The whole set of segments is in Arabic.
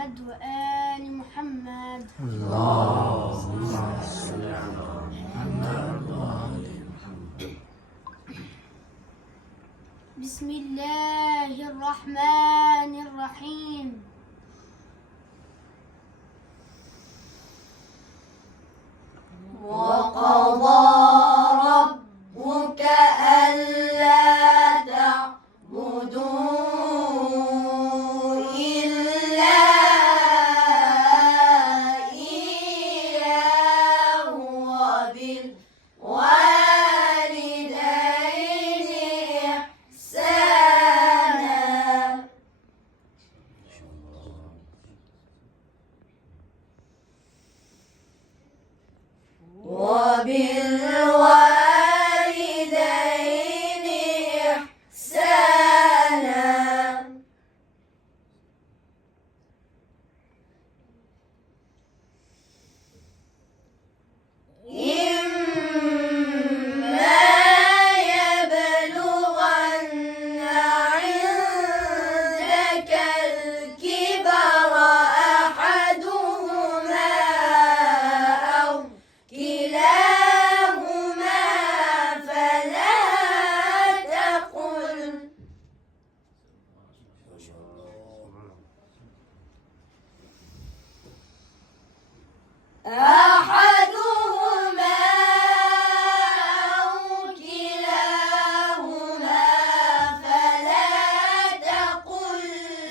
محمد وآل محمد. اللهم صل على محمد وآل محمد. بسم الله الرحمن الرحيم. وقضى ربك ألا تعبدوا إلا إياه وبالوالدين إحسانا. وبالوالدين إحسانا. إما يبلغن عندك الكبر أحدهما أو كلاهما فلا تقل أحدهما أو كلاهما فلا تقل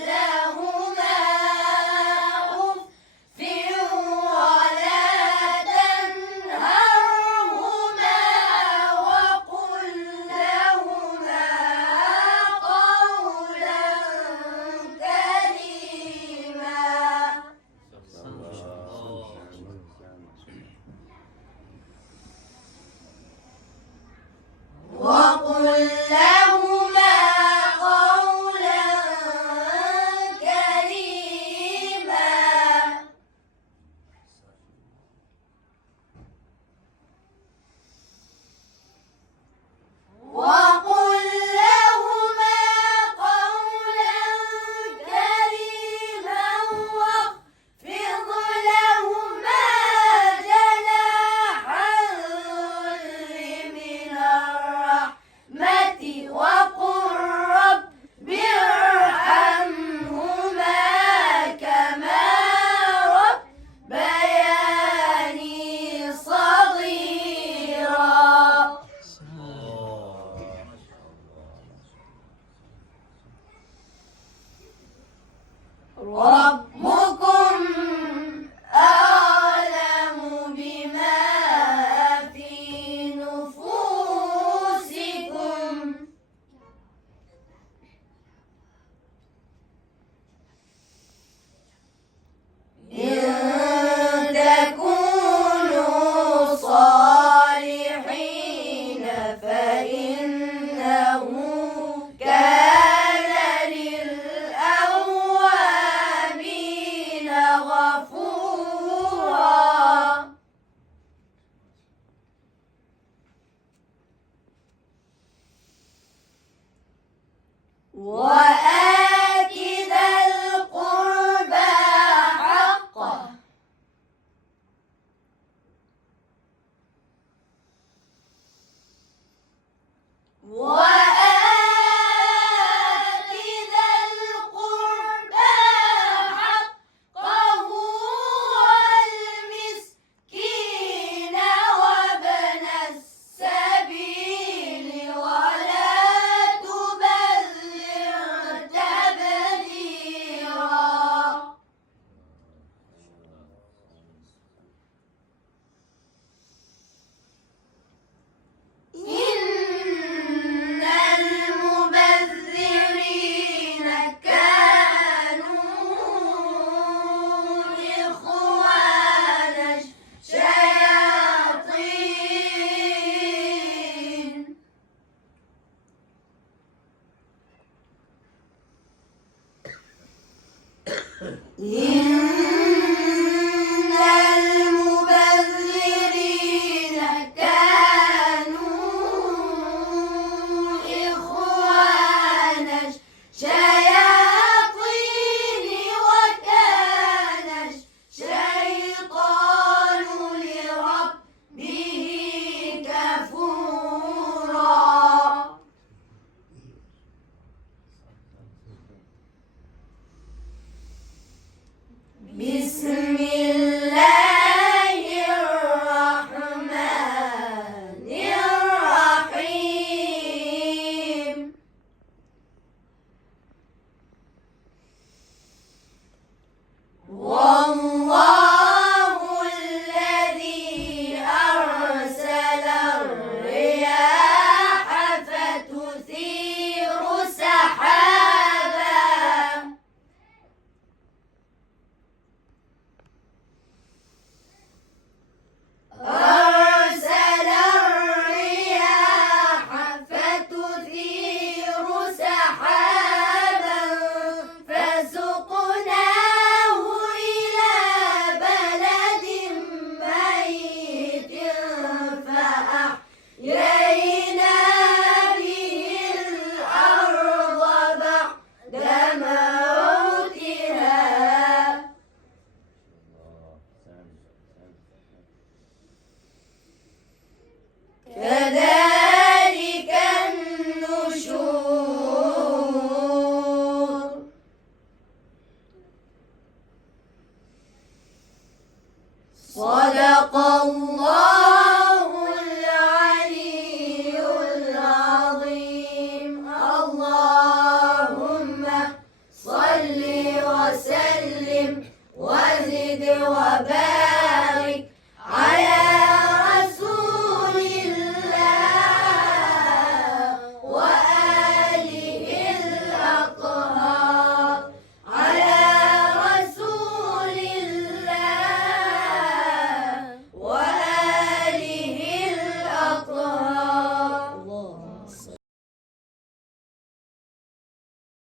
لهما أف ولا تنهرهما وقل لهما قولا كريما. وقل لهما قولا كريما. وقل لهما قولا كريما واخفض لهما جناح الذل من الرحمة وقل رب ارحمهما كما ربياني صغيرا. ربكم أعلم بما في نفوسكم إن تكونوا صالحين فإنه كان للأوابين غفورا. وآت ذا القربى حقه وآت ذا القربى حقه والمسكين وابن السبيل ولا تبذر تبذيرا. إن المبذرين كانوا إخوان الشياطين. إن المبذرين كانوا إخوان الشياطين وكانوا بسم الله الرحمن الرحيم والله الذي أرسل الرياح فتثير سحابا فسقناه إلى بلد ميت فأحيينا به الأرض بعد موتها كذلك النشور صدق الله العلي العظيم اللهم صل وسلم وزد وبارك على